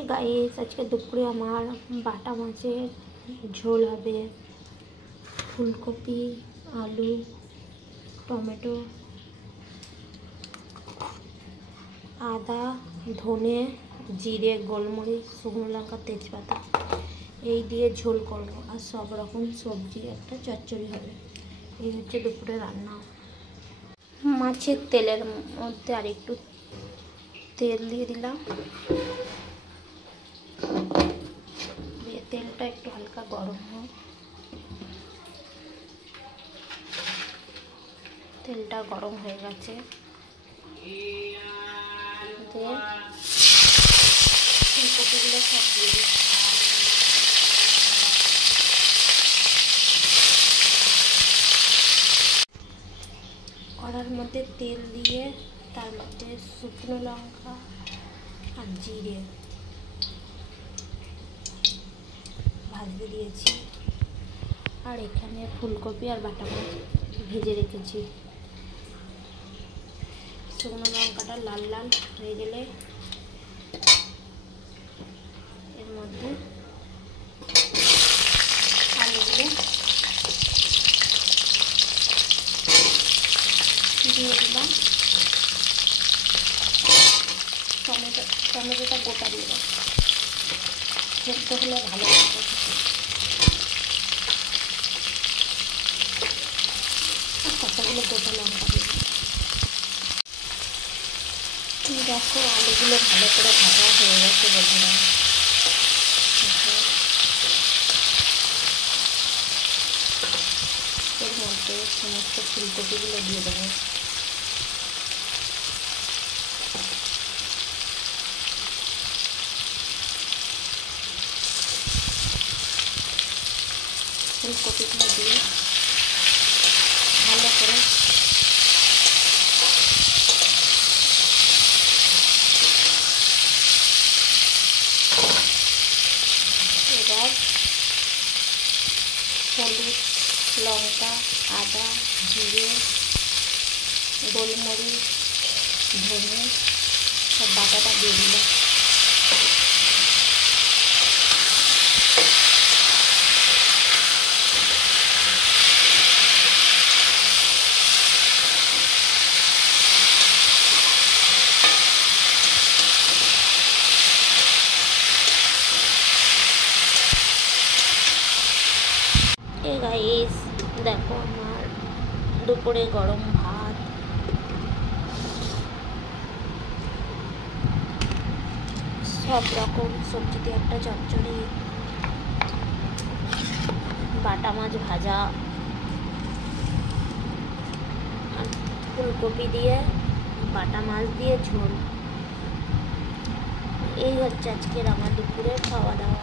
এই গাইস আজকে দুপুরে আমার বাটা মাছের ঝোল হবে। ফুলকপি, আলু, টমেটো, আদা, ধনে, জিরে, গোলমরিচ, শুকনো লঙ্কা, তেজপাতা এই দিয়ে ঝোল করব। আর সব রকম সবজি একটা চচ্চড়ি হবে। এই হচ্ছে দুপুরে রান্না। মাছের তেলের মধ্যে আর একটু তেল দিয়ে দিলাম। তেলটা একটু হালকা গরম হোক। তেলটা গরম হয়ে গেছে। ফুলকপিগুলো সব দিয়ে দিই। কড়ার মধ্যে তেল দিয়ে তার মধ্যে শুকনো লঙ্কা আর জিরে ভাজতে দিয়েছি। আর এখানে ফুলকপি আর বাটা মাছ ভেজে রেখেছি। শুকনো লঙ্কাটা লাল লাল হয়ে গেলে এর মধ্যে আলুগুলো দিয়ে দিলাম। টমেটোটা গোটা দিয়ে দেবো, সেদ্ধ হলে ভালো লাগবে। কতগুলো গোটা লঙ্কা দিয়ে দেখো আলুগুলো ভালো করে ভাজা হয়ে গেছে বন্ধুরা। এর মধ্যে সমস্ত ফুলকপিগুলো দিয়ে দেবো। ফুলকপিগুলো দিয়ে ভালো করে এবার হলুদ, লঙ্কা, আদা, জিরে, গোলমরিচ, ধনে সব বাটাটা দিয়ে দিলাম। এই গাইস দেখো আমার দুপুরে গরম ভাত, সব রকম সবজি দিয়ে একটা চচ্চড়ি, বাটা মাছ ভাজা, আর ফুলকপি দিয়ে বাটা মাছ দিয়ে ঝোল। এই হচ্ছে আজকের আমার দুপুরের খাওয়া দাওয়া।